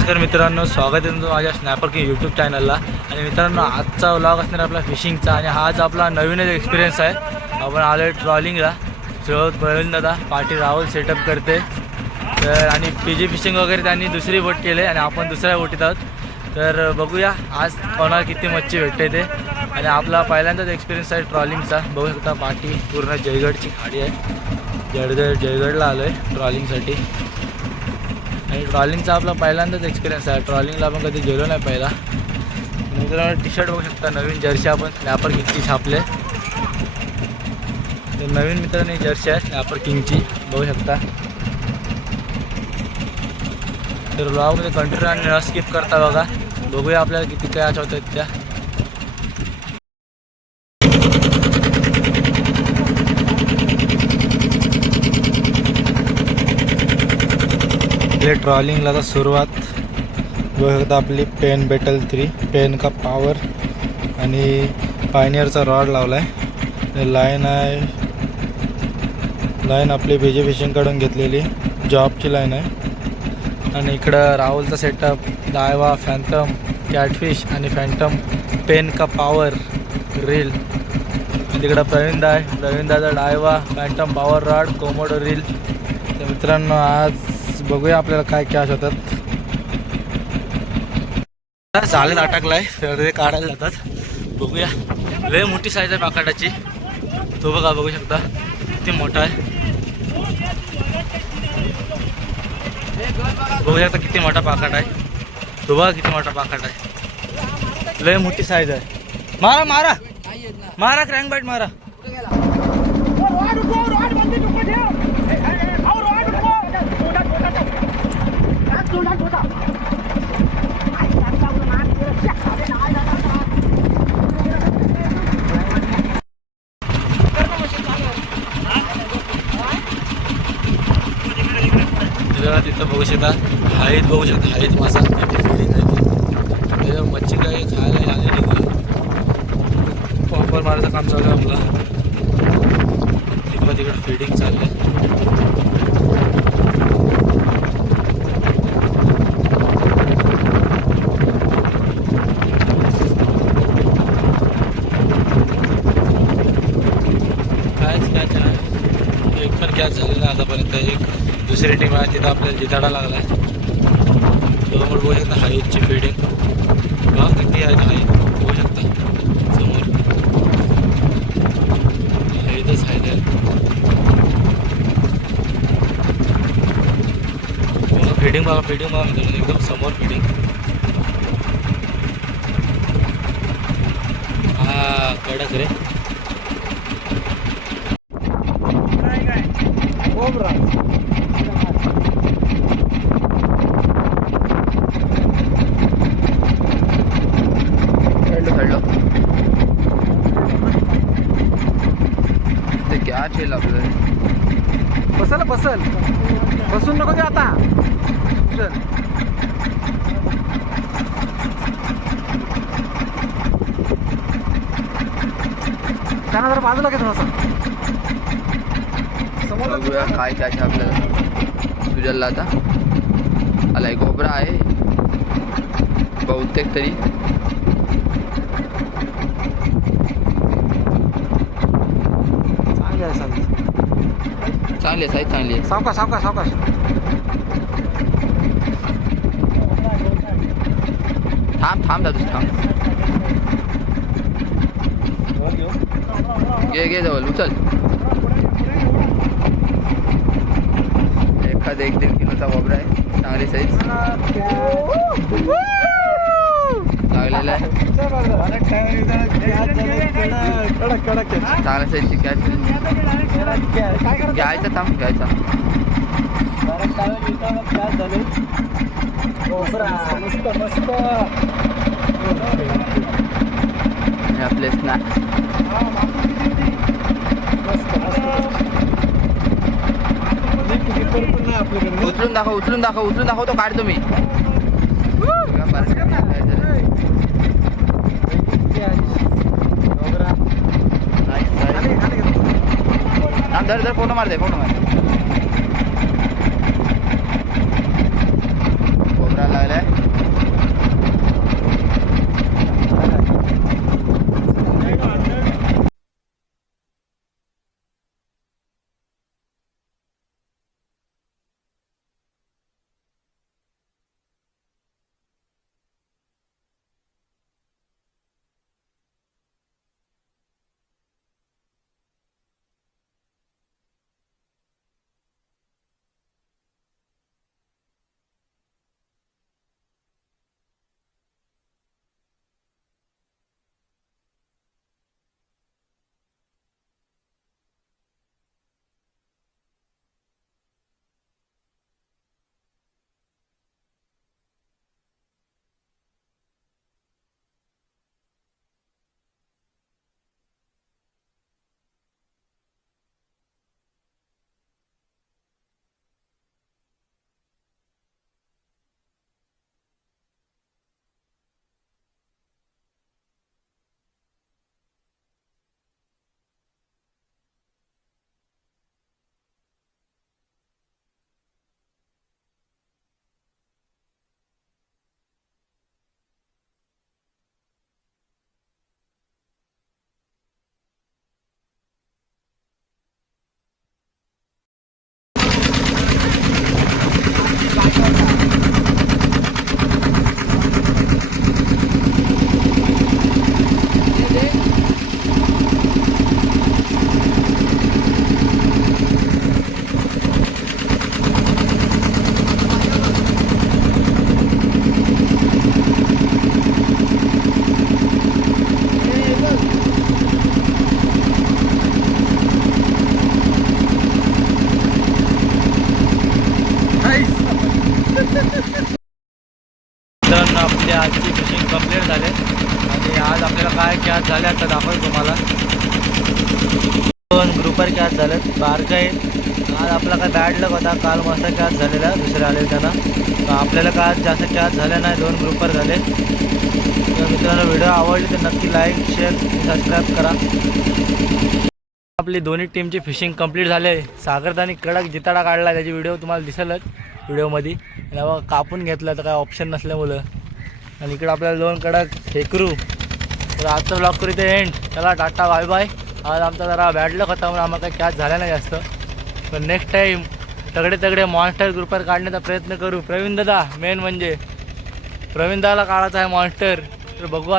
नमस्कार मित्रांनो, स्वागत आहे तुमचं माझ्या स्नॅपर किंग यूट्यूब चॅनलला. आणि मित्रांनो, आजचा व्लॉग असणार आपला फिशिंगचा आणि हाच आपला नवीनच एक्सपिरियन्स आहे. आपण आलो आहे ट्रॉलिंगला. सोबत प्रवीण दादा, पाटील राहुल सेटअप करते तर आणि पीजी फिशिंग वगैरे त्यांनी दुसरी बोट केले आणि आपण दुसऱ्या बोटीत आहोत. तर बघूया आज कोणाला किती मच्छी भेटते ते. आणि आपला पहिल्यांदाच एक्सपिरियन्स आहे ट्रॉलिंगचा. बघू शकता पाठी पूर्ण जयगडची खाडी आहे. जयगडला आलो आहे ट्रॉलिंगसाठी. आणि ट्रॉलिंगचा आपला पहिल्यांदाच एक्सपिरियन्स आहे. ट्रॉलिंगला आपण कधी गेलो नाही पहिला. मित्रांनो, टी शर्ट बघू शकता, नवीन जर्सी आपण स्नॅपर किंगची छापले. तर नवीन मित्रांनी जर्सी आहे स्नॅपर किंगची, बघू शकता. तर ब्लॉगमध्ये कंटिन्यू आणि न स्किप करता बघा. बघूया आपल्याला किती काय आठवत आहेत त्या. ट्रॉलिंगला तर सुरुवात बघू शकता. आपली पेन बेटल 3 पेन का पावर आणि पायनियरचा रॉड लावला आहे. लाईन आहे, लाईन आपली बीजे फिशिंगकडून घेतलेली जॉबची लाईन आहे. आणि इकडं राहुलचा सेटअप डायवा, फॅन्टम कॅटफिश आणि फॅन्टम पेन का पावर रील. आणि तिकडं प्रवीणदाचा Daiwa, phantom power rod, Komodo reel. तर मित्रांनो, आज बघूया आपल्याला काय कॅच होतात. जाळीत अटकलाय तर ते काढायला जातात. बघूया. लय मोठी साईज आहे पाकाटाची. तो बघा, बघू शकता किती मोठा आहे. बघू शकता किती मोठा पाकाट आहे. तो बघा किती मोठा पाकाट आहे. लय मोठी साईज आहे. मारा मारा मारा क्रँकबाईट मारा. तिथं बघू शकता हाईत, बघू शकता हाईत मासा फिडिंग आहे. त्याच्यावर मच्छी काय खायला आलेली नाही. पंपर मारायचं काम चालू आहे आपलं. तिकडे फिडिंग चाललं आहे. कॅच आहे. एक पण कॅच झालेला आतापर्यंत. एक दुसरी टीम आहे तिथं आपल्याला जिताडा लागला आहे. समोर बघू शकता हाईटची फिडिंग बघा किती आहे. हाईट बघू शकता समोर हाईटच हाईट आहे. बघा फिडिंग बघा मित्रांनो, एकदम समोर फिडिंग. हा कडक रे. क्या चेल आपलं बसल बसून नको ते आता. चल त्यांना जरा बाजूला घेतो असं. बघूया काय काय आपल्याला. सुजलला आता आलाय गोबरा आहे बहुतेक तरी. चांगली आहे साईज, चांगली आहे. सावकाश सावकाश सावकाश. थांब दादू थांब. घे जवळ उचल. एखादा 1-1.5 किलोचा गोबरा आहे. चांगली साईज लागलेला आहे. चांगल्या साईजची कॅच घ्यायचा. थांब घ्यायचा. आपले स्नॅक्स उचलून दाखव तो काढतो मी. धर फोटो मार. कोबरा लागलाय. मित्रांनो आपली आजची फिशिंग कंप्लीट झाले आणि आज आपल्याला काय कॅच झाले आता दाखवतो तुम्हाला. 2 ग्रुपर कॅच झालेत बारका आहे. आज आपला काय बॅड लक होता, काल मस्त कॅच झालेला दुसरे आले त्यांना. तर आपल्याला काय आज जास्त कॅच झाले नाही, 2 ग्रुपर झाले. तर मित्रांनो व्हिडिओ आवडली तर नक्की लाईक शेअर सबस्क्राईब करा. आपली दोन्ही टीमची फिशिंग कंप्लीट झाले. सागरदानी कडक जिताडा काढला, त्याची व्हिडिओ तुम्हाला दिसेलच व्हिडिओमध्ये. आणि बघा कापून घेतलं तर काय ऑप्शन नसल्यामुळं. आणि इकडं आपल्याला 2 कडक फेकरू. तर आजचा ब्लॉग करू इथे एंड. चला टाटा बाय बाय. आज आमचा जरा बॅड लक होता म्हणून आम्हाला काही कॅच झाला नाही जास्त. पण नेक्स्ट टाईम तगडे मॉन्स्टर ग्रुपर काढण्याचा प्रयत्न करू. प्रवीण दादा मेन म्हणजे प्रवीण दादाला काढायचा आहे मॉन्स्टर. तर बघू आता.